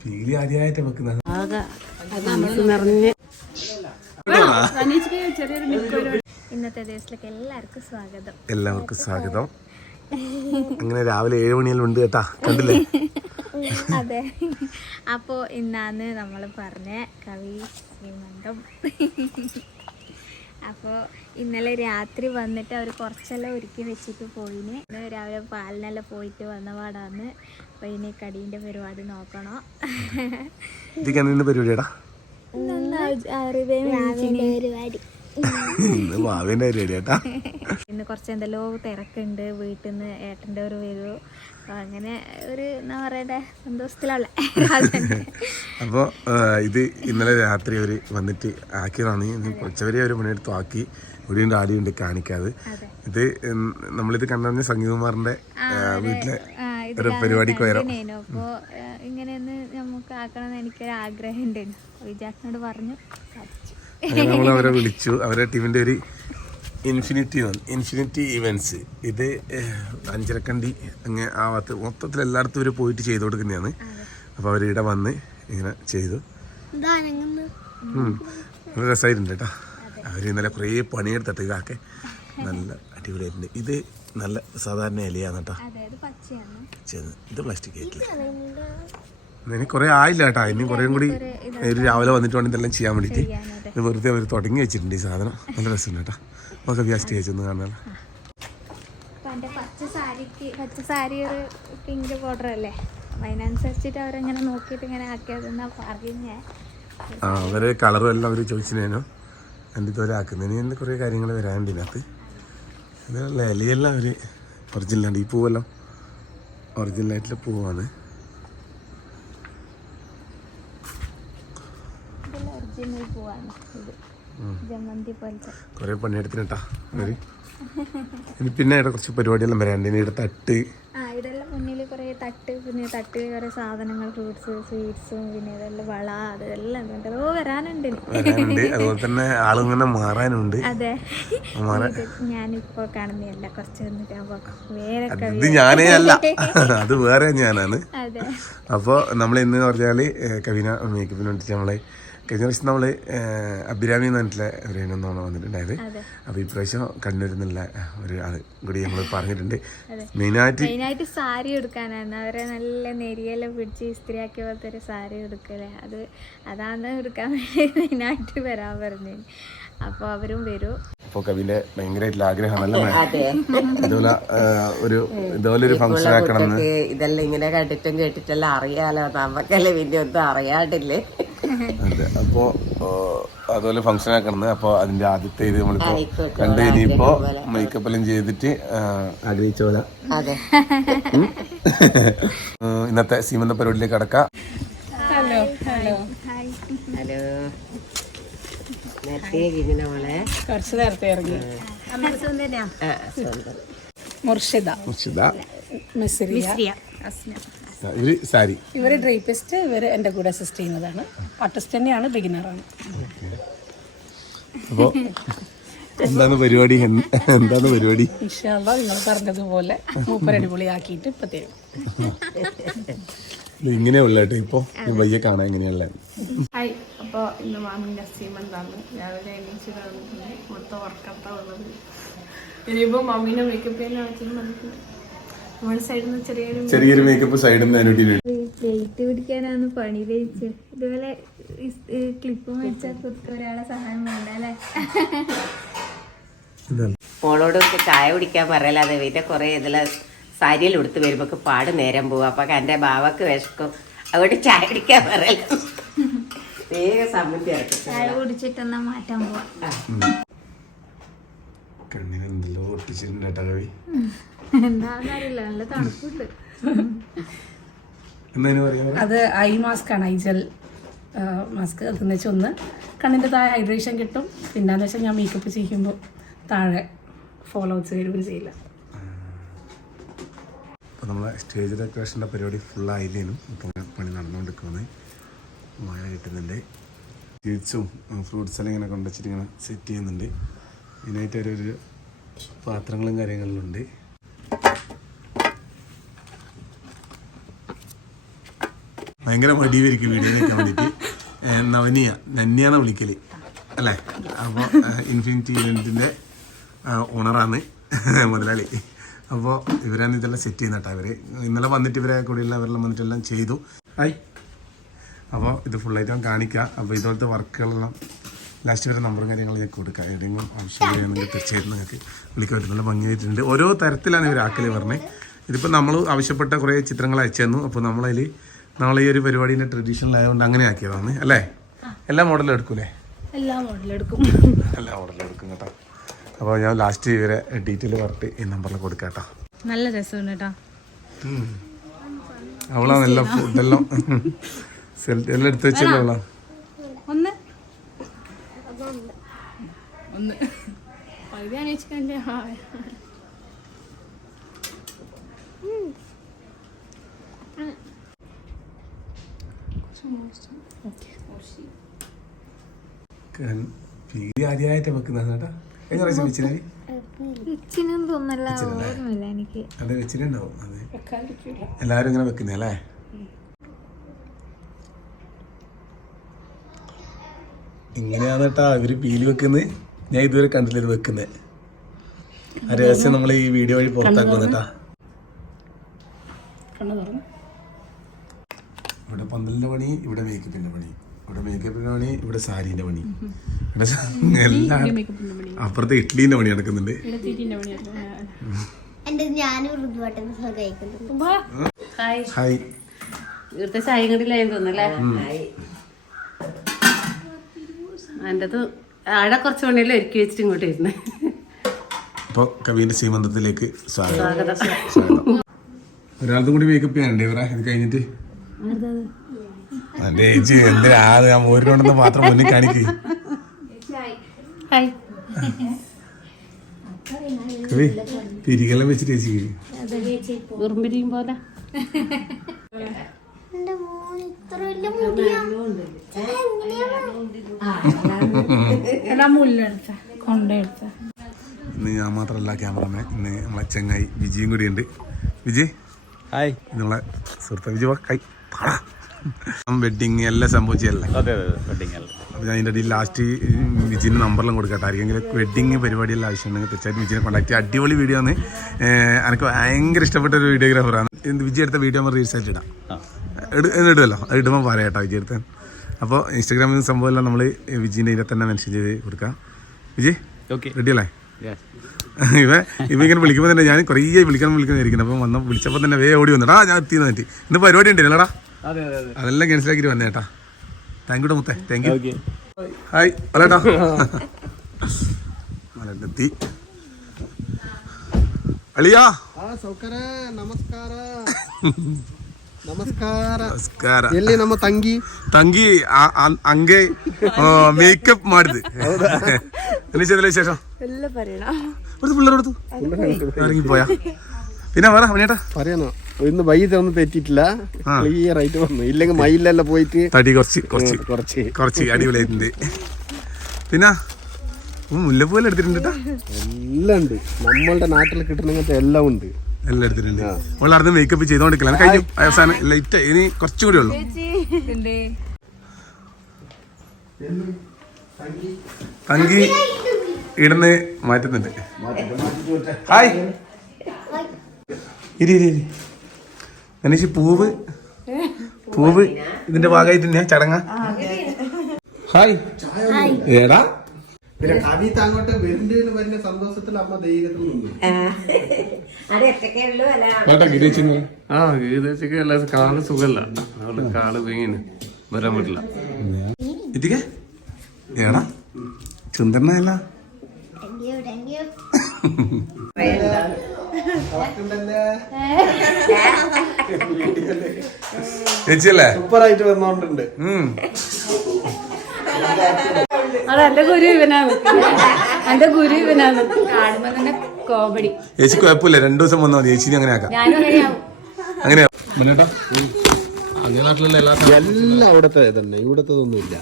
പീലി ആദ്യമായിട്ട് വെക്കുന്നത്. ഇന്നത്തെ ദിവസത്തിലേക്ക് എല്ലാവർക്കും സ്വാഗതം. എല്ലാവർക്കും സ്വാഗതം. അങ്ങനെ രാവിലെ ഏഴ് മണിയെല്ലാം ഉണ്ട് കേട്ടാ. കണ്ടില്ലേ? അതെ. അപ്പോ ഇന്നാന്ന് നമ്മൾ പറഞ്ഞ കവി ശ്രീമന്തം. അപ്പോ ഇന്നലെ രാത്രി വന്നിട്ട് അവർ കുറച്ചെല്ലാം ഒരുക്കി വെച്ചിട്ട് പോയിന്. രാവിലെ പാലിനെല്ലാം പോയിട്ട് വന്ന പാടാന്ന് അപ്പോൾ ഇനി കടീന്റെ പരിപാടി നോക്കണോ? പരിപാടിയാടാ? പരിപാടി. ഇന്ന് കൊറച്ച് പരിപാടി കേട്ടാ ഇന്ന് കുറച്ച് എന്തെല്ലോ തിരക്കുണ്ട്. വീട്ടിൽ നിന്ന് ഏട്ടന്റെ ഒരു വരൂ. അങ്ങനെ ഒരു എന്താ പറയണ്ടേ? സന്തോഷത്തിലുള്ള അപ്പോൾ ഇത് ഇന്നലെ രാത്രി അവർ വന്നിട്ട് ആക്കിയതാണ്. ഇന്ന് ഉച്ചവരെ ഒരു മണിയെടുത്ത് ആക്കി. ഇവിടെയുണ്ട് ആടിയുണ്ട് കാണിക്കാതെ. ഇത് നമ്മളിത് കണ്ടറിഞ്ഞ സംഗീതകുമാറിന്റെ വീട്ടിലെ ഒരു പരിപാടി വരാം. അപ്പോൾ ഇങ്ങനെയൊന്ന് നമുക്ക് ആക്കണം എന്ന് എനിക്കൊരു ആഗ്രഹം ഉണ്ടായിരുന്നു വിജാസിനോട് പറഞ്ഞു അങ്ങനെ നമ്മൾ അവരെ വിളിച്ചു. അവരെ ടീമിന്റെ ഒരു ഇൻഫിനിറ്റി ഇൻഫിനിറ്റി ഇവന്റ്സ് ഇത് അഞ്ചരക്കണ്ടി അങ്ങ് ആ ഭാഗത്ത് മൊത്തത്തിൽ എല്ലായിടത്തും ഇവർ പോയിട്ട് ചെയ്തു കൊടുക്കുന്നതാണ്. അപ്പോൾ ഇവിടെ വന്ന് ഇങ്ങനെ ചെയ്തു. നല്ല രസമായിട്ടുണ്ട് കേട്ടോ. അവർ ഇന്നലെ കുറേ പണിയെടുത്തിട്ട് ഇതാക്കെ. നല്ല അടിപൊളിയായിട്ടുണ്ട്. ഇത് നല്ല സാധാരണ ഇലയാണ് കേട്ടോ. പച്ചയാണ്. ഇത് പ്ലാസ്റ്റിക് ആയിട്ടില്ല. ഇനി കുറേ ആയില്ല കേട്ടോ. ഇനി കുറേ കൂടി ഒരു രാവിലെ വന്നിട്ട് വേണം ഇതെല്ലാം ചെയ്യാൻ വേണ്ടിയിട്ട് ഇത് വെറുതെ അവർ തുടങ്ങി വെച്ചിട്ടുണ്ട് ഈ സാധനം. നല്ല രസമുണ്ട് കേട്ടോ. നമുക്ക് വ്യാസ്റ്റ് കഴിച്ചൊന്ന് കാണാൻ പച്ച സാരിക്ക് പച്ച സാരി ഒരു പിങ്ക് ബോർഡർ അല്ലേ? അതിനനുസരിച്ചിട്ട് അവരങ്ങനെ നോക്കിയിട്ട് ഇങ്ങനെ ആക്കിയതെന്നാ പറഞ്ഞേ. ആ അവരെ കളറും എല്ലാം അവർ ചോദിച്ചിനേനോ. എന്റെ ഇതുവരെ ആക്കുന്നതിന് കുറേ കാര്യങ്ങൾ വരാനുണ്ട് ഇതിനകത്ത്. ഇതിലുള്ള ഇലയെല്ലാം ഒരു ഒറിജിനലാണ്. ഈ പൂവെല്ലാം ഒറിജിനലായിട്ടുള്ള പൂവാണ്. കുറേ പണിയെടുത്തിന് ഇനി പിന്നെ ഇവിടെ കുറച്ച് പരിപാടിയെല്ലാം വരാണ്ട് ഇനി ഇവിടെ തട്ട് ആ ഇതെല്ലാം മുന്നിൽ കുറേ തട്ട് പിന്നെ തട്ട് വരെ സാധനങ്ങൾ ഫ്രൂട്ട്സ് സ്വീറ്റ്സും പിന്നെ ഇതെല്ലാം വള അതെല്ലാം ഓ വരാനുണ്ട് അതുപോലെ തന്നെ ആളിങ്ങനെ മാറാനുണ്ട്. അതെ. ഞാനിപ്പോ കാണുന്നില്ല കുറച്ച് വേറെ ഞാനേ അല്ല. അത് വേറെ ഞാനാണ്. അപ്പോ നമ്മൾ ഇന്ന് പറഞ്ഞാൽ കവിന മേക്കപ്പിന് വേണ്ടിട്ട് നമ്മളെ കഴിഞ്ഞ പ്രാവശ്യം നമ്മൾ അഭിരാമി എന്ന് പറഞ്ഞിട്ടുള്ള ഒരു ഇനൊന്നാണ് വന്നിട്ടുണ്ടായത്. അപ്പൊ അപ്പോൾ ഇപ്രാവശ്യം കണ്ണൂരിൽ നിന്നുള്ള ഒരു ആൾ കൂടി നമ്മൾ പറഞ്ഞിട്ടുണ്ട്. മെയിനായിട്ട് മെയിനായിട്ട് സാരി എടുക്കാനാണ് അവരെ നല്ല നെരിയെല്ലാം പിടിച്ച് ഇസ്ത്രീയാക്കി പോലത്തെ ഒരു സാരി എടുക്കലേ അത് അതാണ് എടുക്കാൻ വേണ്ടി മെയിനായിട്ട് വരാൻ പറഞ്ഞു അപ്പോൾ അവരും വരും. അപ്പോൾ കവിന്റെ ഭയങ്കരമായിട്ടുള്ള ആഗ്രഹമാണല്ലേ ഇതുപോലെ ഒരു ഇതുപോലെ ഒരു ഫംഗ്ഷൻ ആക്കണം ഇതെല്ലാം ഇങ്ങനെ കണ്ടിട്ടും കേട്ടിട്ടെല്ലാം അറിയാലോ. നമുക്കല്ലേ പിന്നെ ഒന്നും അറിയാണ്ടില്ലേ? അതെ. അപ്പോൾ അതുപോലെ ഫംഗ്ഷൻ ആക്കുന്നത് അപ്പോൾ അതിന്റെ ആദ്യത്തെ ഇത് നമ്മളിപ്പോ കണ്ട ഇനിയിപ്പോ മേക്കപ്പ് എല്ലാം ചെയ്തിട്ട് ആഗ്രഹിച്ചോളാം. ആഗ്രഹിച്ച പോലെ അതെ ഇന്നത്തെ സീമന്ത പരിപാടിയിലേക്ക് കടക്കാം. Hello hello. ഹലോ. കുറച്ച് നേരത്തെ ഇറങ്ങി. മുർഷിദ. മുർഷിദ. മിസ്രിയ. ഇവർ സാരി. ഇവർ ഡ്രേപ്പിസ്റ്റ് ഇവർ എന്റെ കൂടെ അസിസ്റ്റ് ചെയ്യുന്നതാണ്. ആർട്ടിസ്റ്റ് തന്നെയാണ് ബിഗിനറാണ് അപ്പോൾ എന്താണ് പരിപാടി? എന്ത്- എന്താണ് പരിപാടി? ഇൻഷാല്ല നിങ്ങൾ പറഞ്ഞതുപോലെ മൂപ്പർ അടിപൊളിയാക്കിയിട്ട് ഇപ്പം തരും. ഇത് ഇങ്ങനെയുള്ള കേട്ടോ. ഇപ്പോൾ വയ്യ കാണാൻ ഇങ്ങനെയുള്ള ഹായ്. അപ്പോൾ ഇന്ന് മാമിന്റെ അസീമെന്താണ് രാവിലെ എണീച്ച് കിടന്നിട്ടുണ്ട്. ഇവിടുത്തെ വർക്കത്താ ഉള്ളത്. ഇനിയിപ്പോൾ മമ്മീനെ മേക്കപ്പ് ചെയ്യാൻ വെച്ചിട്ട് നമുക്ക് നമ്മുടെ സൈഡിൽ നിന്ന് ചെറിയൊരു ചെറിയൊരു മേക്കപ്പ് സൈഡിൽ നിന്ന് അനുട്ടി പ്ലേറ്റ് പിടിക്കാനാണ് പണി തയ്ച്ച് ഇതുപോലെ ക്ലിപ്പ് മേടിച്ചാൽ ഒരാളെ സഹായം വേണ്ട അല്ലേ? മോളോട് ഒക്കെ ചായ കുടിക്കാൻ പറയലാതെ വീട്ടിൽ കുറേ ഇതിൽ സാരിയിൽ ഉടുത്ത് വരുമ്പോൾ പാട് നേരം പോവും. അപ്പൊ എന്റെ ബാവക്ക് വിശക്കും. അതുകൊണ്ട് ചായ കുടിക്കാൻ പറയല. വേഗം സമ്മതി ചായ കുടിച്ചിട്ടെന്നാ മാറ്റാൻ പോവാം. കണ്ണിന് എന്തെല്ലോ പൊട്ടിച്ചിട്ടുണ്ട് കേട്ടോ കവി. എന്താണെന്നറിയില്ല നല്ല തണുപ്പുണ്ട്. എന്താണ് പറയാ അത് ഐ മാസ്ക് ആണ് ഐ ജെൽ മാസ്ക് അതെന്ന് വെച്ചാൽ ഒന്ന് കണ്ണിന്റെ താഴെ ഹൈഡ്രേഷൻ കിട്ടും. പിന്നെന്ന് വെച്ചാൽ ഞാൻ മേക്കപ്പ് ചെയ്യുമ്പോൾ താഴെ ഫോളോ ചെയ്യുകയും ചെയ്യില്ല. അപ്പോൾ നമ്മളെ സ്റ്റേജ് ഡെക്കറേഷന്റെ പരിപാടി ആയില്ലേനും. അപ്പോൾ പണി നടന്നുകൊണ്ടിരിക്കുന്നത് മഴ കിട്ടുന്നുണ്ട്. സ്വീറ്റ്സും ഫ്രൂട്ട്സ് എല്ലാം ഇങ്ങനെ കൊണ്ടുവച്ചിട്ട് ഇങ്ങനെ സെറ്റ് ചെയ്യുന്നുണ്ട്. മെയിനായിട്ട് ഒരു പാത്രങ്ങളും കാര്യങ്ങളും ഉണ്ട്. ഭയങ്കര മടിയായിരിക്കും വീഡിയോ നിൽക്കാൻ വേണ്ടിയിട്ട്. നവനിയ നന്യാന്ന് വിളിക്കൽ. അല്ലേ? അപ്പോൾ ഇൻഫിനിറ്റി ഇവന്റിന്റെ ഓണറാണ് മുതലാളി. അപ്പോൾ ഇവരാണ് ഇതെല്ലാം സെറ്റ് ചെയ്യുന്ന കേട്ടോ ഇവർ ഇന്നലെ വന്നിട്ട് ഇവരെ കൂടെയുള്ള അവരെല്ലാം വന്നിട്ടെല്ലാം ചെയ്തു. ആയി അപ്പോൾ ഇത് ഫുള്ളായിട്ട് ഞാൻ കാണിക്കാം. അപ്പോൾ ഇതുപോലത്തെ വർക്കുകളെല്ലാം ലാസ്റ്റ് വരെ നമ്പറും കാര്യങ്ങളും ഞാൻ കൊടുക്കാം. എവിടെയെങ്കിലും ആവശ്യമുണ്ടെങ്കിൽ തീർച്ചയായിട്ടും നിങ്ങൾക്ക് വിളിക്കാൻ പറ്റും. നല്ല ഭംഗിയായിട്ടുണ്ട്. ഓരോ തരത്തിലാണ് ഇവർ ആക്കൽ പറഞ്ഞത് ഇതിപ്പോൾ നമ്മൾ ആവശ്യപ്പെട്ട കുറേ ചിത്രങ്ങൾ അയച്ചു തന്നു. അപ്പോൾ നമ്മളതിൽ നമ്മളെ ഈ ഒരു പരിപാടീന്റെ ട്രഡീഷണൽ ആയതുകൊണ്ട് അങ്ങനെ ആക്കിയതാണ്. അല്ലേ? എല്ലാ മോഡലും എടുക്കൂലേ? എല്ലാ മോഡലും എടുക്കും. എല്ലാ മോഡലും എടുക്കും കേട്ടോ. അപ്പോൾ ഞാൻ ലാസ്റ്റ് ഇവരെ ഡീറ്റെയിൽ പറഞ്ഞിട്ട് ഈ നമ്പറിൽ കൊടുക്കാം കേട്ടോ. നല്ല രസമുണ്ട് കേട്ടോ. അവളാണ് എല്ലാം ഫുഡെല്ലാം എല്ലാം. എടുത്ത് വെച്ചല്ലോ അവളാ ഒന്ന് ഒന്ന്. പകുതി ആദ്യമായിട്ട് വെക്കുന്നതാണ് കേട്ടോ എങ്ങനെ പ്രാവശ്യം ഇച്ചിനും തോന്നല്ല ഓർമ്മയില്ല എനിക്ക്. അത് വെച്ചിട്ടുണ്ടാവും അത്. എല്ലാവരും ഇങ്ങനെ വെക്കുന്നേ അല്ലേ? ഇങ്ങനെയാണ് കേട്ടാ ഇവർ പീലി വെക്കുന്നത് ഞാൻ ഇതുവരെ കണ്ടില്ല ഇത് വെക്കുന്നത് ആ രഹസ്യം നമ്മൾ ഈ വീഡിയോ വഴി പുറത്താക്കുന്നിട്ടാ ഇവിടെ പന്തലിന്റെ പണി ഇവിടെ മേക്കപ്പിന്റെ പണി. ഇവിടെ മേക്കപ്പിന്റെ പണി ഇവിടെ സാരീന്റെ പണി. ഇവിടെ എല്ലാം അപ്പുറത്തെ ഇഡ്ലിന്റെ പണി നടക്കുന്നുണ്ട്. എന്റെ ഹായ് ഇവിടുത്തെ ചായ കണ്ടില്ലായെന്ന് തോന്നല്ലേ എന്റെ ആടെ കുറച്ച് മണിയല്ലേ ഒരുക്കി വെച്ചിട്ട് ഇങ്ങോട്ട് വരുന്നത് അപ്പോൾ കവിന്റെ സീമന്തത്തിലേക്ക് സ്വാഗതം. സ്വാഗതം. കൂടി മേക്കപ്പ് ചെയ്യാനുണ്ട് ഇവരാ? ഇത് കഴിഞ്ഞിട്ട്? അതെ ചേച്ചി എന്തിനാ? ഞാൻ മോരിനോടൊന്ന് മാത്രം മുന്നിൽ കാണിക്ക്. കവി പിരികെല്ലാം വെച്ചിട്ട് ചേച്ചിക്ക് ഉറുമ്പിരിയും പോലെ. എന്റെ മോൻ ഇത്ര വലിയ മുടിയാ. എല്ലാം മുല്ലെടുത്ത കൊണ്ടെടുത്ത ഇന്ന് ഞാൻ മാത്രമല്ല ക്യാമറമാൻ. ഇന്ന് നമ്മളെ ചെങ്ങായി വിജിയും കൂടി ഉണ്ട്. വിജയ് ഹായ്. നിങ്ങളെ നമ്മളെ സുഹൃത്ത് വിജയ് കൈ. വെഡിങ് എല്ലാം സംഭവിച്ചല്ലേ അപ്പോൾ ഞാൻ അതിന്റെ ഇടയിൽ ലാസ്റ്റ് വിജിന് നമ്പറിലും കൊടുക്കട്ടെ. ആരെങ്കിലും വെഡിങ് പരിപാടിയെല്ലാം ആവശ്യമുണ്ടെങ്കിൽ തീർച്ചയായിട്ടും വിജിനെ കോൺടാക്ട് ചെയ്യുക അടിപൊളി വീഡിയോ ആണ്. എനിക്ക് ഭയങ്കര ഇഷ്ടപ്പെട്ട ഒരു വീഡിയോഗ്രാഫറാണ് വിജയ് എടുത്ത വീഡിയോ നമ്മൾ റീൽസ് ആയിട്ട് ഇടാം. ഇടുമല്ലോ. അത് ഇടുമ്പോൾ പറയാം കേട്ടോ വിജയ് എടുത്ത്. അപ്പോൾ ഇൻസ്റ്റാഗ്രാമിൽ സംഭവമെല്ലാം നമ്മൾ വിജിന്റെ ഇതിൽ തന്നെ മെൻഷൻ ചെയ്ത് കൊടുക്കുക വിജി ഓക്കെ റെഡി അല്ലേ? ഇവ ഇവ ഇങ്ങനെ വിളിക്കുമ്പോൾ തന്നെ ഞാൻ കുറേ വിളിക്കണം വിളിക്കുന്നതായിരിക്കും അപ്പം വന്ന വിളിച്ചപ്പോൾ തന്നെ വേ ഓടി വന്നിട്ടാ ഞാൻ എത്തിയെന്ന് പറ്റി ഇന്ന് പരിപാടി ഉണ്ടല്ലോടാ അതെല്ലാം ക്യാൻസലാക്കിട്ട് വന്നേട്ടാ താങ്ക് യു മുത്തേ. താങ്ക് യു ഹായ് പറയട്ടാ മലയിലെത്തി അളിയാ. നമസ്കാരം. ನಮಸ್ಕಾರ ನಮಸ್ಕಾರ ನಮಸ್ಕಾರ ಎಲ್ಲಿ ನಮ್ಮ ತಂಗಿ ತಂಗಿ ಆ- ಆ- ಹಂಗೆ ಮೇಕಪ್ ಮಾಡಿದ್ എന്നുവെച്ചതിലെ വിശേഷം എടുത്തു പിള്ളേർ എടുത്തു ഇറങ്ങിപ്പോയാ പിന്നെ വേറെ അവനേട്ടാ പറയണോ ഇന്ന് വൈകിട്ട് ഒന്നും തെറ്റിയിട്ടില്ല ക്ലിയർ ആയിട്ട് വന്നു ഇല്ലെങ്കിൽ മയിലെല്ലാം പോയിട്ട് തടി കുറച്ച് കുറച്ച് കുറച്ച് കുറച്ച് അടിപൊളിയായിട്ടുണ്ട് പിന്നെ ഉം, മുല്ലപ്പൂവെല്ലാം എടുത്തിട്ടുണ്ട് കേട്ടാ എല്ലാം ഉണ്ട് നമ്മളുടെ നാട്ടിൽ കിട്ടണങ്ങനത്തെ എല്ലാം ഉണ്ട് എല്ലാം എടുത്തിട്ടുണ്ട് അവൾ മേക്കപ്പ് ചെയ്തോണ്ടിരിക്കലാണ്. കഴിഞ്ഞു അവസാനം ലൈറ്റ് ഇനി കുറച്ചും കൂടി ഉള്ളു. തങ്കി ഇടന്ന് മാറ്റുന്നുണ്ട്. ഹായ്. ഇരി ഇരി ഇരി. അനീഷ് പൂവ്. പൂവ് ഇതിന്റെ ഭാഗമായിട്ട് തന്നെയാ ചടങ്ങ. ഹായ്. ഏടാ? പിന്നെ കവിത അങ്ങോട്ട് വരുന്നതിന് വരുന്ന സന്തോഷത്തിൽ അമ്മ ധൈര്യത്തിൽ നിന്നു. ആ. എല്ലാ കാൽ സുഖല്ല അവൾ കാൽ വീങ്ങിന്. വരാൻ പറ്റില്ല. ഏടാ ചുന്ദരനല്ല ചേച്ചിയല്ലേ സൂപ്പറായിട്ട് വന്നോണ്ടുണ്ട്. അത് എന്റെ ഗുരു ഇവനാണ്. എന്റെ ഗുരു ഇവനാണ്. കാണുമ്പോ തന്നെ കോമഡി. ചേച്ചി കുഴപ്പമില്ല. രണ്ടു ദിവസം വന്നാൽ മതി ചേച്ചി അങ്ങനെ ആക്കാം അങ്ങനെയാ എല്ലാ എല്ലാം അവിടുത്തെ തന്നെ ഇവിടുത്തതൊന്നും ഇല്ല.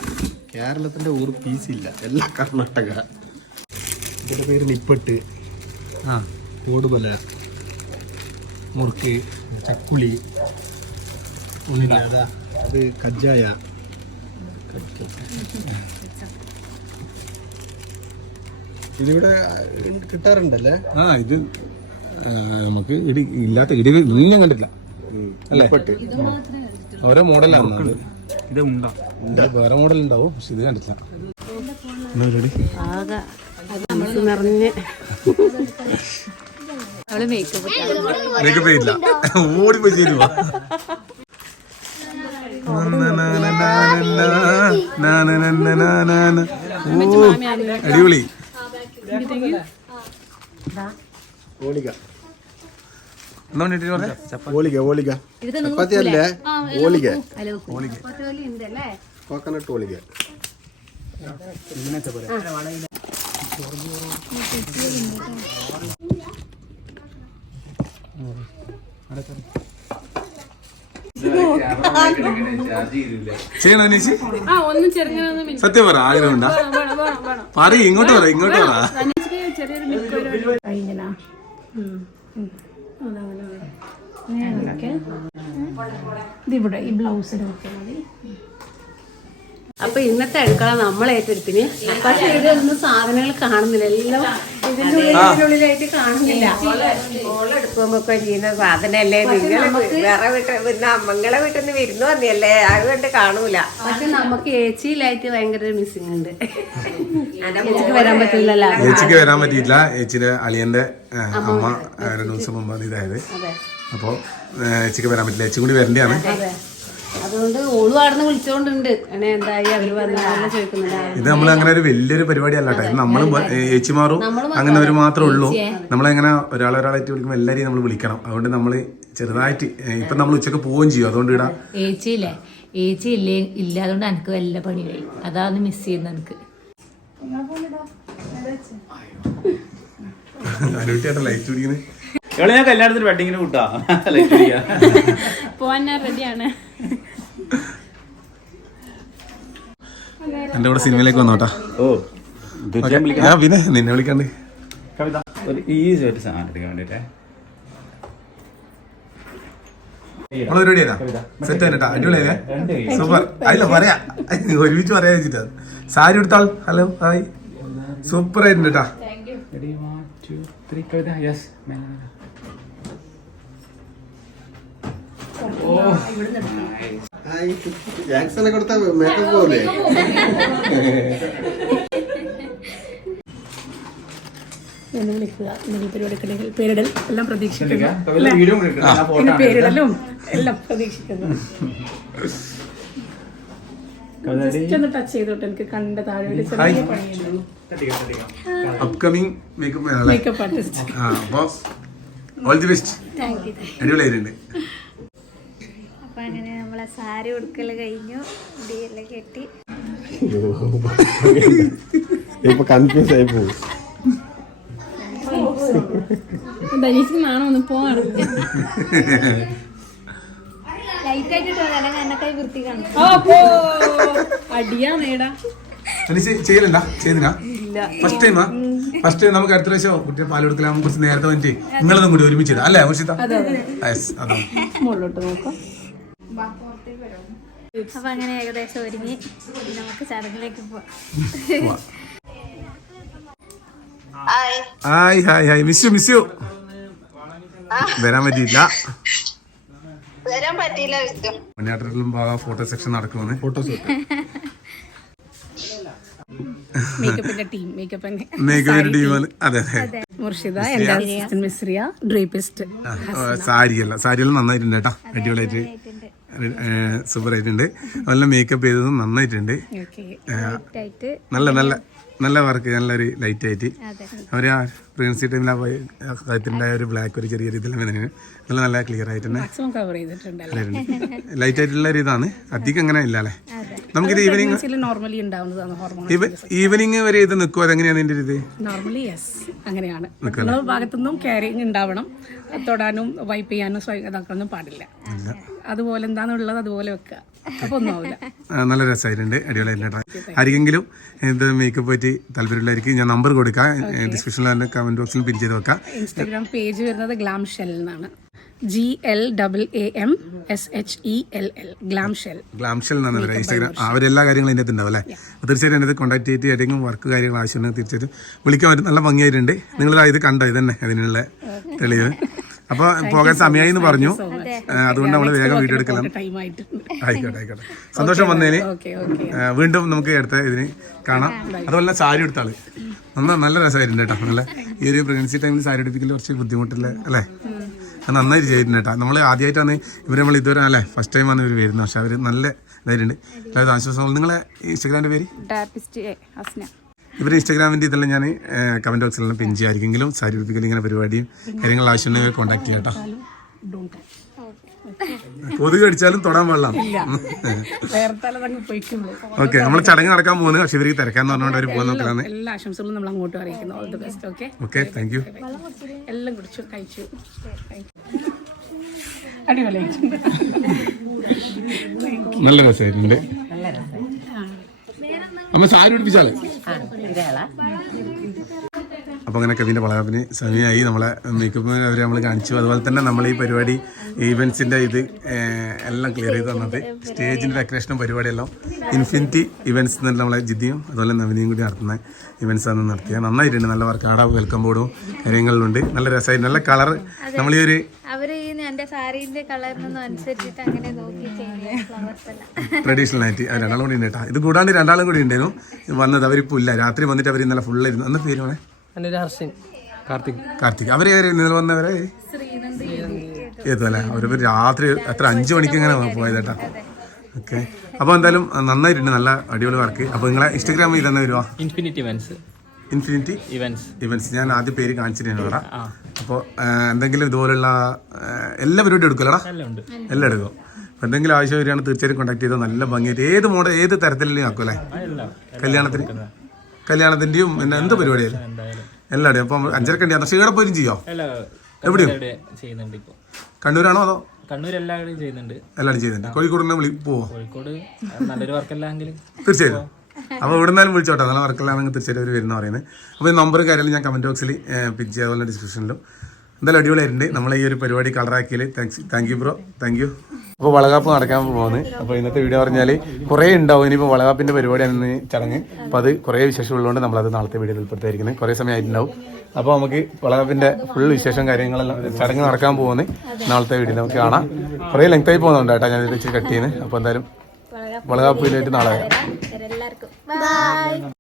കേരളത്തിന്റെ ഊർ പീസ് ഇല്ല. എല്ലാ കർണാടക. ഇതിന്റെ പേര് നിപ്പട്ട്. ആ കൂടുപല മുറുക്ക് ചക്കുളി ഉണ്ണിലാട അത് കജ്ജായ. ഇതിവിടെ കിട്ടാറുണ്ടല്ലേ? ആ ഇത് നമുക്ക് ഇടി ഇല്ലാത്ത ഇടി ഇനി ഞാൻ കണ്ടില്ല അല്ലേ? ഓരോ മോഡലാണ് ഇത് വേറെ മോഡൽ ഉണ്ടാവും പക്ഷെ ഇത് കണ്ടില്ല മേക്കപ്പ് ചെയ്തില്ല. ഓടിപ്പോയി ചേരുവാ? ഓ അടിപൊളി. ഓളിക. ഓളിക ഓളിക. ചപ്പാത്തി അല്ലേ? ഓളിക. കോക്കനട്ട് ഓളിക. ചെയ്യണോ സത്യം പറ ആഗ്രഹം ഉണ്ടാ പറ ഇങ്ങോട്ട് പറ ഇങ്ങോട്ട് പറ. ഇതിവിടെ ഈ ബ്ലൗസിൽ മതി അപ്പൊ ഇന്നത്തെ അടുക്കള നമ്മൾ ഏറ്റെടുത്തിന്. പക്ഷെ ഇതൊന്നും സാധനങ്ങൾ കാണുന്നില്ല. എല്ലാം ഇതിനുള്ളിലായിട്ട് കാണുന്നില്ല. ഓളെടുക്കുമ്പോ ചെയ്യുന്ന സാധനല്ലേ? നിങ്ങൾ വേറെ വീട്ടിൽ പിന്നെ അമ്മങ്ങളെ വീട്ടിൽ നിന്ന് വിരുന്ന് വന്നിയല്ലേ? അതുകൊണ്ട് കാണൂല. പക്ഷെ നമുക്ക് ഏച്ചിയിലായിട്ട് ഭയങ്കര മിസ്സിംഗ് ഉണ്ട്. ഏച്ചിക്ക് വരാൻ പറ്റില്ലല്ലോ. ചേച്ചിക്ക് വരാൻ പറ്റിയില്ല ഏച്ചിന്റെ അളിയന്റെ അമ്മ രണ്ടു ദിവസം മുമ്പാണ് ഇതായത്. അപ്പൊ ഏച്ചിക്ക് വരാൻ പറ്റില്ല. ഏച്ചി കൂടി വരേണ്ടതാണ്. അതെ. അതുകൊണ്ട് ഓളും ആടുന്ന് വിളിച്ചോണ്ടുണ്ട്. എന്തായി അവർ പറഞ്ഞാലും ചോദിക്കുന്നുണ്ട്. ഇത് നമ്മൾ അങ്ങനെ ഒരു വലിയൊരു പരിപാടി അല്ല കേട്ടോ ഇത് നമ്മളും ഏച്ചിമാറും അങ്ങനെ ഒരു മാത്രമേ ഉള്ളൂ. നമ്മളെങ്ങനെ ഒരാളൊരാളായിട്ട് വിളിക്കുമ്പോൾ എല്ലാവരെയും നമ്മൾ വിളിക്കണം. അതുകൊണ്ട് നമ്മൾ ചെറുതായിട്ട് ഇപ്പൊ നമ്മൾ ഉച്ചയ്ക്ക് പോവുകയും ചെയ്യും. അതുകൊണ്ട് ഇടാം. ഏച്ചിയില്ലേ? ഏച്ചി ഇല്ലേ? ഇല്ലാതുകൊണ്ട് എനിക്ക് വല്ല പണിയായി അതാണ് മിസ് ചെയ്യുന്നത് എനിക്ക് അനുവിട്ടായിട്ട് ലൈറ്റ് പിടിക്കുന്നത് ഞാൻ കല്യാണത്തിന് വെഡിങ്ങിന് കൂട്ടാ. പോവാൻ ഞാൻ റെഡിയാണ് എന്റെ കൂടെ സിനിമയിലേക്ക് വന്നോട്ടാ. ഓ ഞാൻ പിന്നെ നിന്നെ വിളിക്കണ്ട്. കവിത. ഒരു ഈസി ആയിട്ട് സാധനം എടുക്കാൻ വേണ്ടിട്ടേ. നമ്മൾ പരിപാടി ഏതാ സെറ്റ് ആയിട്ടാ? അടിപൊളിയാ സൂപ്പർ അല്ല പറയാ. ഒരുമിച്ച് പറയാ വെച്ചിട്ടാ. സാരി എടുത്താൾ. ഹലോ ഹായ് സൂപ്പർ ആയിട്ടുണ്ട് കേട്ടാ Ready, one, two, three, Kavitha yes hi ജാക്സനെ കൊടുത്ത മേക്കപ്പ് പോലെ. എന്ന് വിളിക്കുക. എന്തെങ്കിലും പരിപാടിക്കുണ്ടെങ്കിൽ പേരിടൽ എല്ലാം പ്രതീക്ഷിക്കുന്നു. പിന്നെ പേരിടലും എല്ലാം പ്രതീക്ഷിക്കുന്നു? ടച്ച് ചെയ്തോട്ടെ. എനിക്ക് കണ്ട താഴെ ഒരു ചെറിയ പണിയുണ്ട്. അപ്കമിങ് മേക്കപ്പ് മേക്കപ്പ് ആർട്ടിസ്റ്റ് ആ ഓൾ ദി ബെസ്റ്റ് അടിപൊളിയായിട്ടുണ്ട്. അപ്പൊ അങ്ങനെ നമ്മളെ സാരി ഉടുക്കൽ കഴിഞ്ഞു. മുടിയെല്ലാം കെട്ടി. ഇപ്പൊ കൺഫ്യൂസ് ആയി പോകും നാണോ ഒന്ന് പോവാണ്. ഫസ്റ്റ് ടൈമാ ഫസ്റ്റ് ടൈം നമുക്ക് അടുത്ത പ്രാവശ്യം കുട്ടിയെ പാലെടുക്കലാകുമ്പോൾ കുറച്ച് നേരത്തെ വന്നിട്ട് നിങ്ങളതും കൂടി ഒരുമിച്ചിടാം അല്ലേ മുർഷിത യെസ് അതാണ്. മുകളിലോട്ട് നോക്കാം. അപ്പൊ അങ്ങനെ ഏകദേശം ഒരുങ്ങി. നമുക്ക് ചടങ്ങിലേക്ക് പോവാം. Hi. Hi hi miss you miss you വരാൻ പറ്റിയില്ല. വരാൻ പറ്റിയില്ല മണിയാട്ടറിലും ഫോട്ടോ സെക്ഷൻ നടക്കുമെന്ന്. ഫോട്ടോസ് മേക്കപ്പിന്റെ ടീം മേക്കപ്പിന്റെ മേക്കപ്പ് ടീമാണ് അതെ അതെ. മുർഷിദ എന്റെ അസിസ്റ്റന്റ് മിസ്രിയ ഡ്രേപ്പിസ്റ്റ് സാരിയല്ല. സാരിയെല്ലാം നന്നായിട്ടുണ്ട് കേട്ടോ. അടിപൊളിയായിട്ട്. സൂപ്പർ ആയിട്ടുണ്ട്. നല്ല മേക്കപ്പ് ചെയ്തതും നന്നായിട്ടുണ്ട്. നല്ല നല്ല നല്ല വർക്ക് നല്ലൊരു ലൈറ്റ് ആയിട്ട്. അവർ ആ പ്രഗ്നൻസി ടൈമിൽ ആ കഴുത്തിന്റെ ഒരു ബ്ലാക്ക് ഒരു ചെറിയ രീതിയിൽ വരുന്നത്. നല്ല നല്ല ക്ലിയർ ആയിട്ട് തന്നെ ലൈറ്റ് ആയിട്ടുള്ള ഒരു ഇതാണ്. അധികം അങ്ങനെ ഇല്ല അല്ലേ? നമുക്കിത് ഈവനിങ് ഈവനിങ് വരെ ഇത് നിൽക്കുമോ അതെങ്ങനെയാണ് ഇതിന്റെ രീതി നോർമലി യെസ് അങ്ങനെയാണ്. നിങ്ങളുടെ ഭാഗത്തുനിന്നും കെയറിങ് ഉണ്ടാവണം. തൊടാനും വൈപ്പ് ചെയ്യാനും സ്വയം ഇതാക്കാനൊന്നും പാടില്ല. അതുപോലെ എന്താണുള്ളത് അതുപോലെ വെക്കുക. നല്ല രസമായിട്ടുണ്ട്. അടിപൊളിയായിട്ടുണ്ട് ആരെങ്കിലും ഇത് മേക്കപ്പ് പറ്റി താല്പര്യമുള്ളവർക്ക് ഞാൻ നമ്പർ കൊടുക്കാം. ഡിസ്ക്രിപ്ഷനിൽ തന്നെ കമന്റ് ബോക്സിൽ പിൻ ചെയ്ത് വെക്കാം. ഇൻസ്റ്റാഗ്രാം പേജ് വരുന്നത് ഗ്ലാം ഷെൽ എന്നാണ്. G L double A M S H E L L. Glam shell. Glam shell എന്നാണ് പറയുക ഇൻസ്റ്റാഗ്രാം അവരെല്ലാ കാര്യങ്ങളും അതിന്റെ ഉണ്ടാവും അല്ലേ? അപ്പോൾ തീർച്ചയായിട്ടും എന്റെ കോൺടാക്ട് ചെയ്തിട്ട് ഏതെങ്കിലും വർക്ക് കാര്യങ്ങൾ ആവശ്യമുണ്ടെങ്കിൽ തീർച്ചയായിട്ടും വിളിക്കാൻ പറ്റും നല്ല ഭംഗിയായിട്ടുണ്ട്. നിങ്ങൾ ഇത് കണ്ടോ? ഇതന്നെ അതിനുള്ള തെളിവ്. അപ്പോൾ പോകാൻ സമയമായി എന്ന് പറഞ്ഞു. അതുകൊണ്ട് നമ്മൾ വേഗം വീഡിയോ എടുക്കണം. ആയിക്കോട്ടെ ആയിക്കോട്ടെ. സന്തോഷം വന്നതിന് ഓക്കെ ഓക്കെ വീണ്ടും നമുക്ക് അടുത്ത ഇതിന് കാണാം. അതുപോലെ സാരി എടുത്താൾ നന്നാ നല്ല രസമായിരുന്നു കേട്ടോ. നല്ല ഈ ഒരു പ്രഗ്നൻസി ടൈമിൽ സാരി എടുപ്പിക്കൽ കുറച്ച് ബുദ്ധിമുട്ടില്ല അല്ലേ? നന്നായി നന്നായിട്ട് ചെയ്തിട്ടുണ്ട് കേട്ടോ. നമ്മൾ ആദ്യമായിട്ടാണ് ഇവർ നമ്മൾ ഇതുവരെ അല്ലേ? ഫസ്റ്റ് ടൈമാണ് ഇവർ വരുന്നത്. പക്ഷെ അവർ നല്ല ഇതായിട്ടുണ്ട്. അതായത് ആശ്വാസം നിങ്ങളെ ഇൻസ്റ്റാഗ്രാമിന്റെ പേര്? ഇവർ ഇൻസ്റ്റാഗ്രാമിന്റെ ഇതെല്ലാം ഞാൻ കമന്റ് ബോക്സിലെല്ലാം പിൻ ചെയ്യായിരിക്കെങ്കിലും സാരി ഉടുപ്പിക്കൽ ഇങ്ങനെ പരിപാടിയും കാര്യങ്ങൾ ആവശ്യമുണ്ടെങ്കിൽ കോൺടാക്ട് ചെയ്യാം കേട്ടോ. കൊതുക് അടിച്ചാലും തൊടാൻ വെള്ളം ഓക്കെ നമ്മൾ ചടങ്ങ് നടക്കാൻ പോകുന്നത് പക്ഷെ ഇവർക്ക് തിരക്കാന്ന് പറഞ്ഞുകൊണ്ട് അവർ പോകാൻ നോക്കലാണ്. എല്ലാ ആശംസകളും നമ്മൾ അങ്ങോട്ട് അറിയിക്കുന്നു. All the best okay okay thank you എല്ലാം കുടിച്ചു കഴിച്ചു. അടിപൊളിയായിട്ടുണ്ട്. നല്ല രസമായിട്ടുണ്ട്. നമ്മ സാരി ഇതേളാ. അപ്പോൾ അങ്ങനെ കവിന്റെ വളർപ്പിന് സമയമായി നമ്മളെ മേക്കപ്പ് അവർ നമ്മൾ കാണിച്ചു. അതുപോലെ തന്നെ നമ്മൾ ഈ പരിപാടി ഈവൻസിന്റെ ഇത് എല്ലാം ക്ലിയർ ചെയ്ത് തന്നത് സ്റ്റേജിന്റെ ഡെക്കറേഷനും പരിപാടിയെല്ലാം ഇൻഫിനിറ്റി ഇവൻസ് എന്ന് നമ്മളെ ജിദ്ദിയും അതുപോലെ നവനിയും കൂടി നടത്തുന്ന ഇവൻസ് ആണ് നടത്തിയത്. നന്നായിട്ടുണ്ട്. നല്ല വർക്ക് ആടാവ് വെൽക്കം ബോർഡും കാര്യങ്ങളിലുണ്ട്. നല്ല രസമായിട്ട് നല്ല കളർ നമ്മൾ ഈ ഒരു അവർ ഈ എന്റെ സാരീന്റെ കളറിനൊന്നും അനുസരിച്ചിട്ട് അങ്ങനെ നോക്കി ട്രഡീഷണൽ ആയിട്ട്. രണ്ടാളും കൂടി ഉണ്ട് കേട്ടോ. ഇത് കൂടാണ്ട് രണ്ടാളും കൂടി ഉണ്ടായിരുന്നു വന്നത് അവരിപ്പോൾ ഇല്ല. രാത്രി വന്നിട്ട് അവർ ഇന്നലെ ഫുള്ള് ഇരുന്നു അന്ന് പേര് വേണേ എന്റെ ഹർഷൻ. കാർത്തിക്. കാർത്തിക്. അവരെ ഇന്നലെ വന്നവരെ? ഏതല്ലേ അവർ രാത്രി എത്ര അഞ്ചു മണിക്ക് ഇങ്ങനെ പോയതേട്ടാ. ഓക്കെ. അപ്പോൾ എന്തായാലും നന്നായിട്ടുണ്ട്. നല്ല അടിപൊളി വർക്ക്. അപ്പോൾ നിങ്ങളെ ഇൻസ്റ്റഗ്രാമിൽ ഇതെന്നെ വരുവാ? Infinity events infinity events events ഞാൻ ആദ്യം പേര് കാണിച്ചിട്ടുണ്ട് ഇവിടെ. അപ്പോൾ എന്തെങ്കിലും ഇതുപോലുള്ള എല്ലാ പരിപാടിയും എടുക്കുമല്ലടാ എല്ലാം ഉണ്ട്. എല്ലാം എടുക്കും. അപ്പൊ എന്തെങ്കിലും ആവശ്യം വരികയാണ് തീർച്ചയായും കോൺടാക്ട് ചെയ്താൽ നല്ല ഭംഗിയായിട്ട് ഏത് മോഡൽ ഏത് തരത്തിലും ആക്കും അല്ലേ? കല്യാണത്തിന്. കല്യാണത്തിന്റെയും പിന്നെ എന്ത് പരിപാടിയല്ലേ എല്ലാടെയും അപ്പൊ അഞ്ചരക്കണ്ടി അന്ന് ക്ഷീണം പോലും ചെയ്യോ? എവിടെയും? എവിടെ ചെയ്യുന്നുണ്ട് കണ്ണൂരാണോ അതോ? കണ്ണൂർ എല്ലാവരും ചെയ്യുന്നുണ്ട്. എല്ലാവരും ചെയ്യുന്നുണ്ട്. കോഴിക്കോട് വിളി പോവോ കോഴിക്കോട് നല്ലൊരു തീർച്ചയായും അപ്പോൾ ഇവിടെ നിന്നാലും വിളിച്ചോട്ടെ. നല്ല വർക്കെല്ലാണെങ്കിൽ തീർച്ചയായിട്ടും അവർ വരുന്ന പറയുന്നത്. അപ്പോൾ ഈ നമ്പറും കാര്യങ്ങളും ഞാൻ കമന്റ് ബോക്സിൽ പിച്ച് അതുപോലെ ഡിസ്ക്രിപ്ഷനിലും എന്തായാലും അടിപൊളിയായിട്ടുണ്ട്. നമ്മളെ ഈ ഒരു പരിപാടി കളറാക്കിയതിൽ thanks thank you bro thank you അപ്പോൾ വളകാപ്പ് നടക്കാൻ പോകുന്നത് അപ്പോൾ ഇന്നത്തെ വീഡിയോ പറഞ്ഞാൽ കുറേ ഉണ്ടാവും. ഇനിയിപ്പോൾ വളകാപ്പിന്റെ പരിപാടിയാണ് ചടങ്ങ്. അപ്പോൾ അത് കുറേ വിശേഷം ഉള്ളതുകൊണ്ട് നമ്മളത് നാളത്തെ വീഡിയോയിൽ ഉൾപ്പെടുത്തായിരിക്കുന്നത്. കുറേ സമയമായിട്ടുണ്ടാവും. അപ്പോൾ നമുക്ക് വളകാപ്പിന്റെ ഫുൾ വിശേഷം കാര്യങ്ങളെല്ലാം ചടങ്ങ് നടക്കാൻ പോകുന്നത് നാളത്തെ വീഡിയോ നമുക്ക് കാണാം. കുറേ ലെങ്തായി പോകുന്നുണ്ട് കേട്ടോ. ഞാൻ വെച്ച് കട്ട് ചെയ്യുന്നത്. അപ്പോൾ എന്തായാലും വളകാപ്പ് വീഡിയോ ആയിട്ട് നാളെ വരാം.